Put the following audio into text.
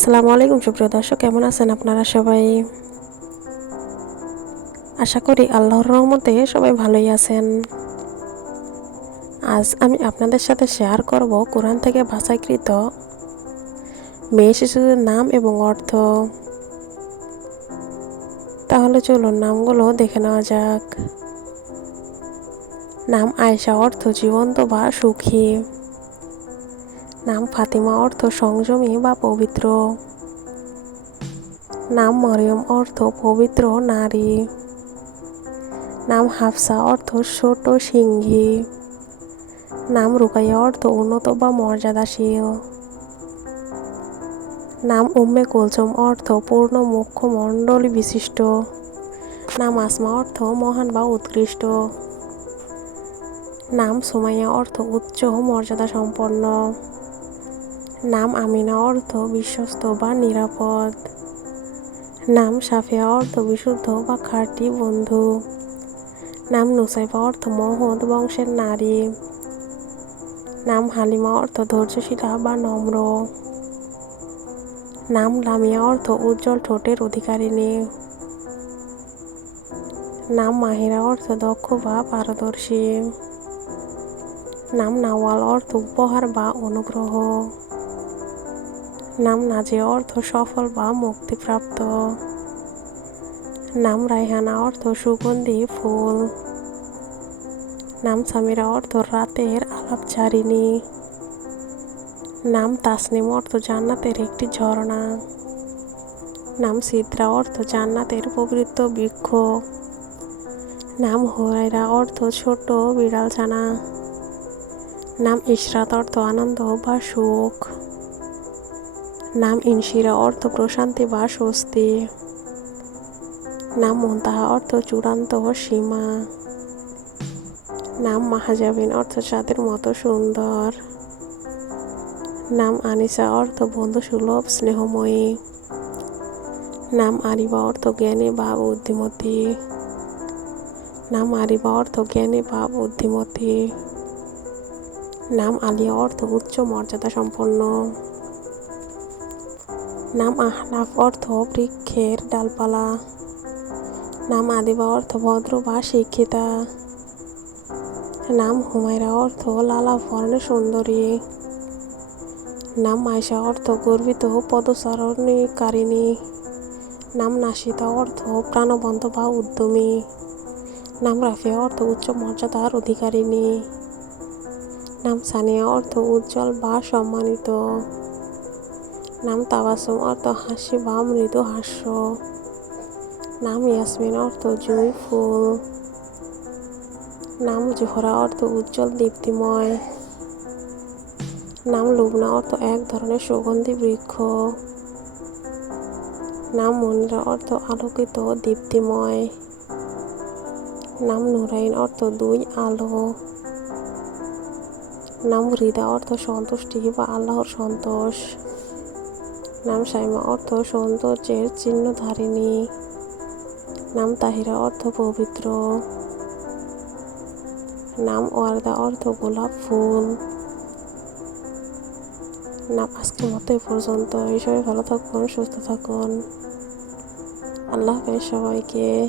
আসসালামু আলাইকুম সুপ্রিয় দর্শক, কেমন আছেন আপনারা সবাই? আশা করি আল্লাহর রহমতে সবাই ভালোই আছেন। আজ আমি আপনাদের সাথে শেয়ার করব কোরআন থেকে বাছাইকৃত মেয়ে শিশুদের নাম এবং অর্থ। তাহলে চলুন নামগুলো দেখে নেওয়া যাক। নাম আয়েশা, অর্থ জীবন্ত বা সুখী। নাম ফাতিমা, অর্থ সংযমী বা পবিত্র। নাম মরিয়ম, অর্থ পবিত্র নারী। নাম হাফসা, অর্থ ছোট সিংহী। নাম রুকাইয়া, অর্থ উন্নত বা মর্যাদাশীল। নাম উম্মে কুলসুম, অর্থ পূর্ণ মুখমণ্ডলী বিশিষ্ট। নাম আসমা, অর্থ মহান বা উৎকৃষ্ট। নাম সুমাইয়া, অর্থ উচ্চ মর্যাদা সম্পন্ন। নাম আমিনা, অর্থ বিশ্বস্ত বা নিরাপদ। নাম সাফিয়া, অর্থ বিশুদ্ধ বা খাঁটি বন্ধু। নাম নুসাইবা, অর্থ মহৎ বংশের নারী। নাম হালিমা, অর্থ ধৈর্যশীলা বা নম্র। নাম লামিয়া, অর্থ উজ্জ্বল ঠোঁটের অধিকারিণী। নাম মাহিরা, অর্থ দক্ষ বা পারদর্শী। নাম নাওয়াল, অর্থ উপহার বা অনুগ্রহ। নাম নাজিয়া, অর্থ সফল বা মুক্তিপ্রাপ্ত। নাম রায়হানা, অর্থ সুগন্ধি ফুল। নাম সামিরা, অর্থ রাতের আলাপচারিণী। নাম তাসনিম, অর্থ জান্নাতের একটি ঝর্ণা। নাম সিদ্রা, অর্থ জান্নাতের পবিত্র বৃক্ষ। নাম হুরাইরা, অর্থ ছোট বিড়ালছানা। নাম ইশরাত, অর্থ আনন্দ বা সুখ। নাম ইনশিরা, অর্থ প্রশান্তি বা স্বস্তি। নাম মুনতাহা, অর্থ চূড়ান্ত সীমা। নাম মাহাজাবিন, অর্থ চাঁদের মতো সুন্দর। নাম আনিসা, অর্থ বন্ধুসুলভ স্নেহময়ী। নাম আরিবা, অর্থ জ্ঞানী বা বুদ্ধিমতী। নাম আরিবা, অর্থ জ্ঞানী বা বুদ্ধিমতী। নাম আলিয়া, অর্থ উচ্চ মর্যাদা সম্পন্ন। নাম আহনাফ, অর্থ বৃক্ষের ডালপালা। নাম আদিবা, অর্থ ভদ্র বা শিক্ষিতা। নাম হুমায়রা, অর্থ লালা বর্ণের সুন্দরী। নাম আয়েশা, অর্থ গর্বিত পদচারণকারিণী। নাম নাশিতা, অর্থ প্রাণবন্ত বা উদ্যমী। নাম রাফিয়া, অর্থ উচ্চ মর্যাদার অধিকারিণী। নাম সানিয়া, অর্থ উজ্জ্বল বা সম্মানিত। নাম তাবাসুম, অর্থ হাসি বা মৃদু হাস্য। নাম ইয়াসমিন, অর্থ জুঁই ফুল। নাম জোহরা, অর্থ উজ্জ্বল দীপ্তিময়। নাম লুবনা, অর্থ এক ধরনের সুগন্ধি বৃক্ষ। নাম মনিরা, অর্থ আলোকিত দীপ্তিময়। নাম নুরাইন, অর্থ দুই আলো। নাম হৃদা, অর্থ সন্তুষ্টি বা আল্লাহর সন্তোষ। নাম সাইমা, অর্থ সৌন্দর্যের চিহ্নধারিণী। নাম তাহিরা, অর্থ পবিত্র। নাম ওয়ারদা, অর্থ গোলাপ ফুল। নাম আজকের মতো এই পর্যন্ত। এই সবাই ভালো থাকুন, সুস্থ থাকুন। আল্লাহ হাফেজ সবাইকে।